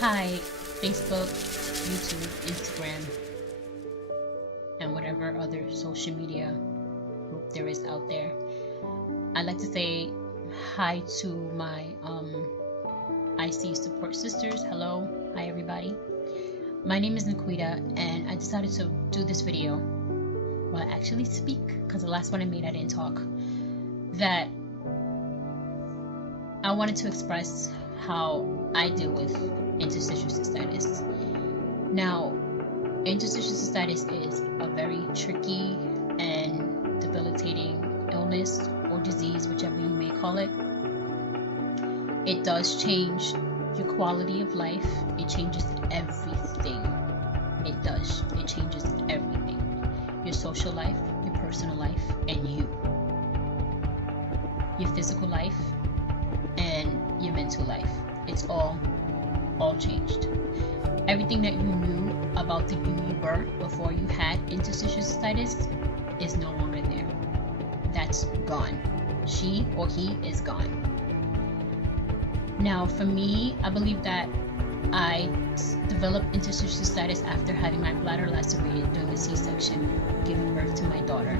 Hi, Facebook, YouTube, Instagram, and whatever other social media group there is out there. I'd like to say hi to my IC support sisters. Hello, hi everybody. My name is Naquitta, and I decided to do this video, well, actually speak, because the last one I made I didn't talk, that I wanted to express how I deal with interstitial cystitis. Now, interstitial cystitis is a very tricky and debilitating illness or disease, whichever you may call it. It does change your quality of life. It changes everything. It does. It changes everything. Your social life, your personal life, and you. Your physical life and your mental life. It's all changed. Everything that you knew about the you were before you had interstitial cystitis is no longer there. That's gone. She or he is gone. Now, for me, I believe that I developed interstitial cystitis after having my bladder lacerated during a C-section, giving birth to my daughter.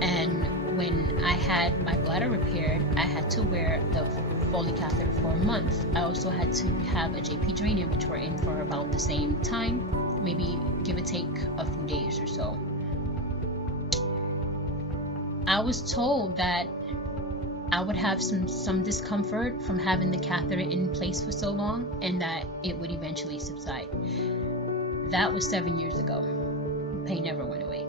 And when I had my bladder repaired, I had to wear the Foley catheter for a month. I also had to have a JP drainer, which were in for about the same time, maybe give or take a few days or so. I was told that I would have some discomfort from having the catheter in place for so long, and that it would eventually subside. That was 7 years ago. Pain never went away.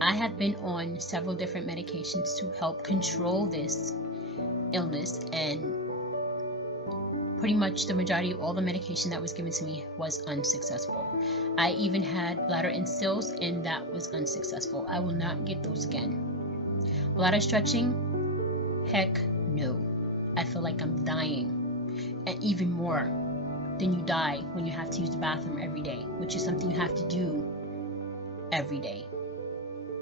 I have been on several different medications to help control this illness, and pretty much the majority of all the medication that was given to me was unsuccessful. I even had bladder instills, and that was unsuccessful. I will not get those again. Bladder stretching, heck no. I feel like I'm dying, and even more than you die when you have to use the bathroom every day, which is something you have to do every day.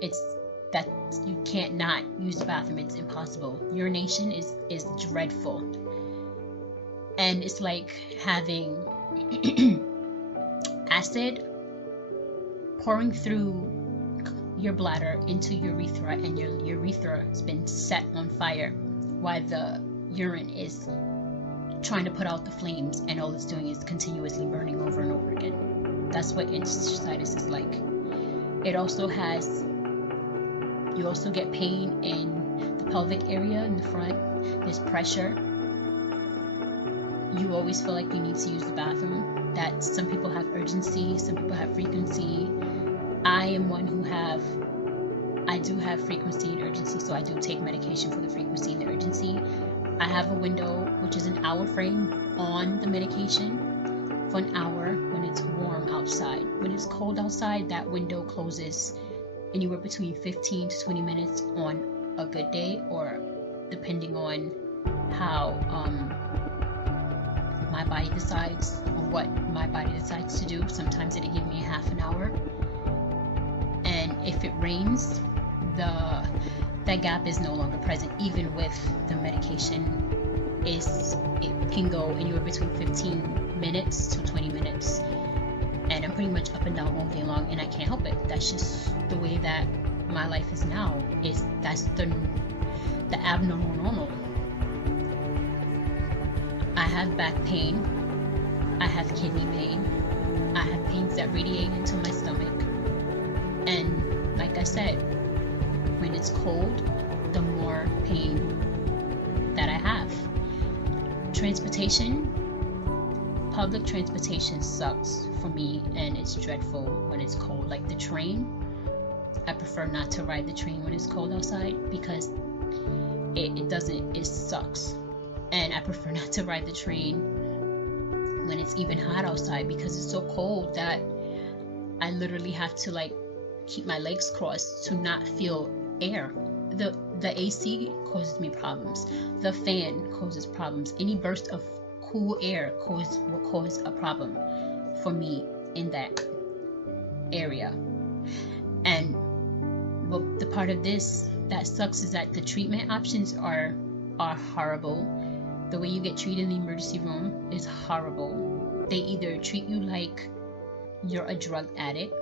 It's that you can't not use the bathroom. It's impossible. Urination is dreadful, and it's like having acid pouring through your bladder into your urethra, and your urethra has been set on fire while the urine is trying to put out the flames, and all it's doing is continuously burning over and over again. That's what interstitial cystitis is like. It also has, you also get pain in the pelvic area in the front. There's pressure. You always feel like you need to use the bathroom. That some people have urgency, some people have frequency. I am one who I do have frequency and urgency, so I do take medication for the frequency and the urgency. I have a window, which is an hour frame on the medication for an hour when it's warm outside. When it's cold outside, that window closes anywhere between 15 to 20 minutes on a good day, or depending on how my body decides, or what my body decides to do. Sometimes it'll give me a half an hour. And if it rains, that gap is no longer present. Even with the medication, it can go anywhere between 15 minutes to 20 minutes. And I'm pretty much up and down all day long, and I can't help it. That's just the way that my life is now. That's the abnormal normal. I have back pain. I have kidney pain. I have pains that radiate into my stomach. And like I said, when it's cold, the more pain that I have. Transportation. Public transportation sucks for me, and it's dreadful when it's cold. Like the train, I prefer not to ride the train when it's cold outside, because it sucks. And I prefer not to ride the train when it's even hot outside, because it's so cold that I literally have to like keep my legs crossed to not feel air. The AC causes me problems. The fan causes problems. Any burst of cool air will cause a problem for me in that area. And well, the part of this that sucks is that the treatment options are horrible. The way you get treated in the emergency room is horrible. They either treat you like you're a drug addict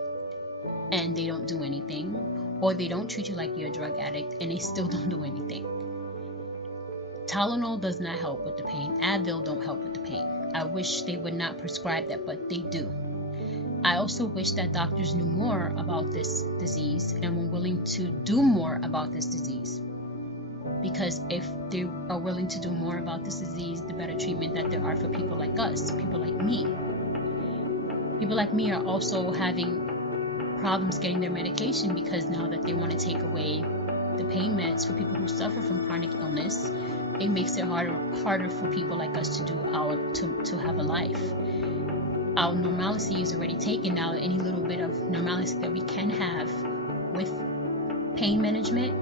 and they don't do anything, or they don't treat you like you're a drug addict and they still don't do anything. Tylenol does not help with the pain. Advil don't help with the pain. I wish they would not prescribe that, but they do. I also wish that doctors knew more about this disease and were willing to do more about this disease. Because if they are willing to do more about this disease, the better treatment that there are for people like us, people like me. People like me are also having problems getting their medication because now that they want to take away the pain meds for people who suffer from chronic illness, it makes it harder for people like us to have a life. Our normalcy is already taken now. Any little bit of normalcy that we can have with pain management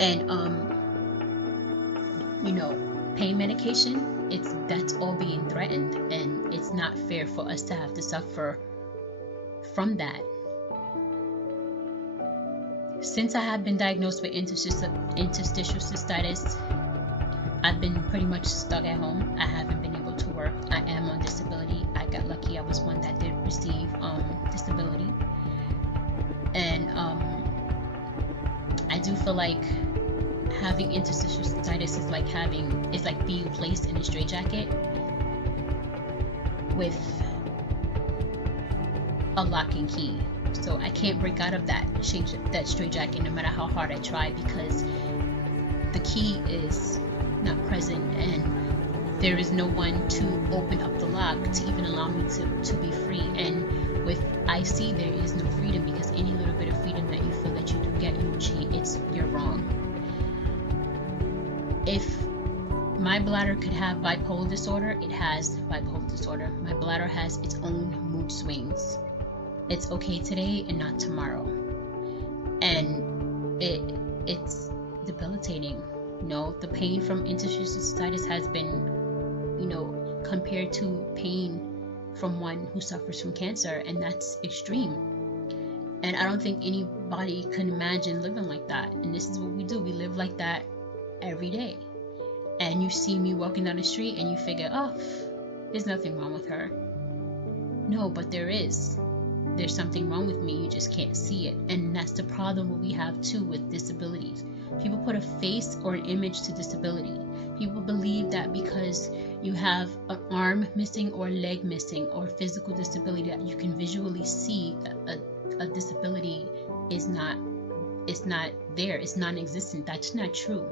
and pain medication, that's all being threatened, and it's not fair for us to have to suffer from that. Since I have been diagnosed with interstitial cystitis, I've been pretty much stuck at home. I haven't been able to work. I am on disability. I got lucky. I was one that did receive disability, and I do feel like having interstitial cystitis is like being placed in a straitjacket with a lock and key. So I can't break out of that straitjacket no matter how hard I try, because the key is not present and there is no one to open up the lock to even allow me to be free. And with IC, there is no freedom, because any little bit of freedom that you feel that you do get, you're wrong. If my bladder could have bipolar disorder, it has bipolar disorder. My bladder has its own mood swings. It's okay today and not tomorrow, and it's debilitating. The pain from interstitial cystitis has been, compared to pain from one who suffers from cancer, and that's extreme. And I don't think anybody can imagine living like that. And this is what we do. We live like that every day. And you see me walking down the street and you figure, oh, there's nothing wrong with her. No, but there is. There's something wrong with me. You just can't see it. And that's the problem we have too with disabilities. People put a face or an image to disability. People believe that because you have an arm missing or a leg missing or physical disability, that you can visually see a disability it's not there. It's non-existent. That's not true.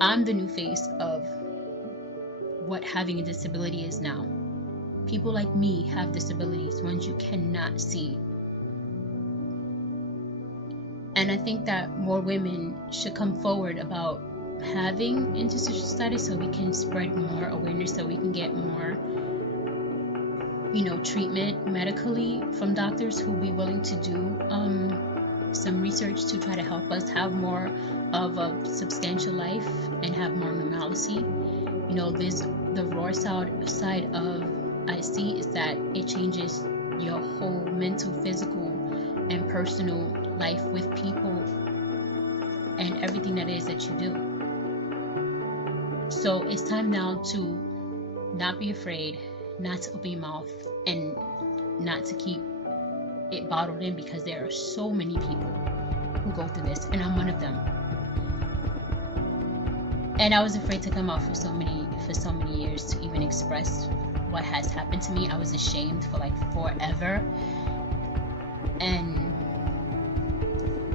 I'm the new face of what having a disability is now. People like me have disabilities, ones you cannot see. And I think that more women should come forward about having interstitial cystitis so we can spread more awareness, so we can get more, treatment medically from doctors who will be willing to do some research to try to help us have more of a substantial life and have more normalcy. There's the raw side of IC is that it changes your whole mental, physical, and personal life with people and everything that is that you do. So it's time now to not be afraid, not to open your mouth, and not to keep it bottled in, because there are so many people who go through this, and I'm one of them. And I was afraid to come out for so many years to even express what has happened to me. I was ashamed for forever. And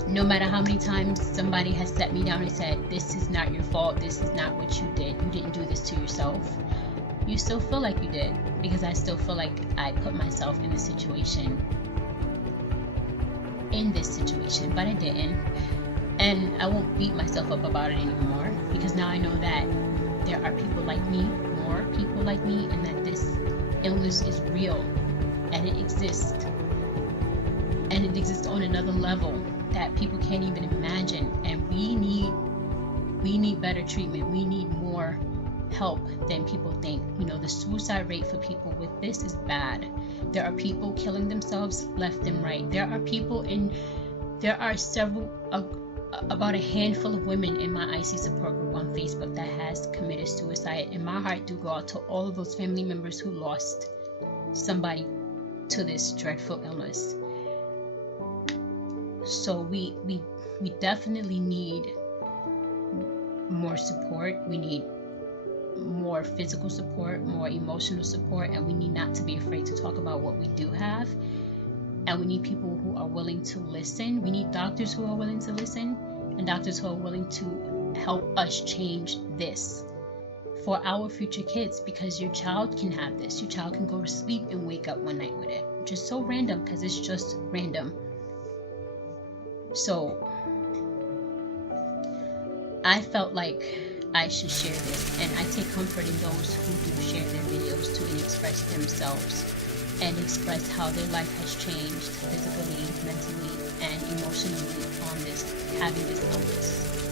no matter how many times somebody has set me down and said, this is not your fault, this is not what you did, you didn't do this to yourself, you still feel like you did, because I still feel like I put myself in this situation, but I didn't. And I won't beat myself up about it anymore, because now I know that there are people like me, more people like me, and that this illness is real and it exists. And it exists on another level that people can't even imagine. And we need better treatment. We need more help than people think. The suicide rate for people with this is bad. There are people killing themselves left and right. There are several about a handful of women in my IC support group on Facebook that has committed suicide, and my heart do go out to all of those family members who lost somebody to this dreadful illness. So we definitely need more support. We need more physical support, more emotional support, and we need not to be afraid to talk about what we do have. And we need people who are willing to listen. We need doctors who are willing to listen, and doctors who are willing to help us change this for our future kids, because your child can have this. Your child can go to sleep and wake up one night with it. Just so random, because it's just random. So I felt like I should share this, and I take comfort in those who do share their videos to express themselves and express how their life has changed physically, mentally, and emotionally on this, having this illness.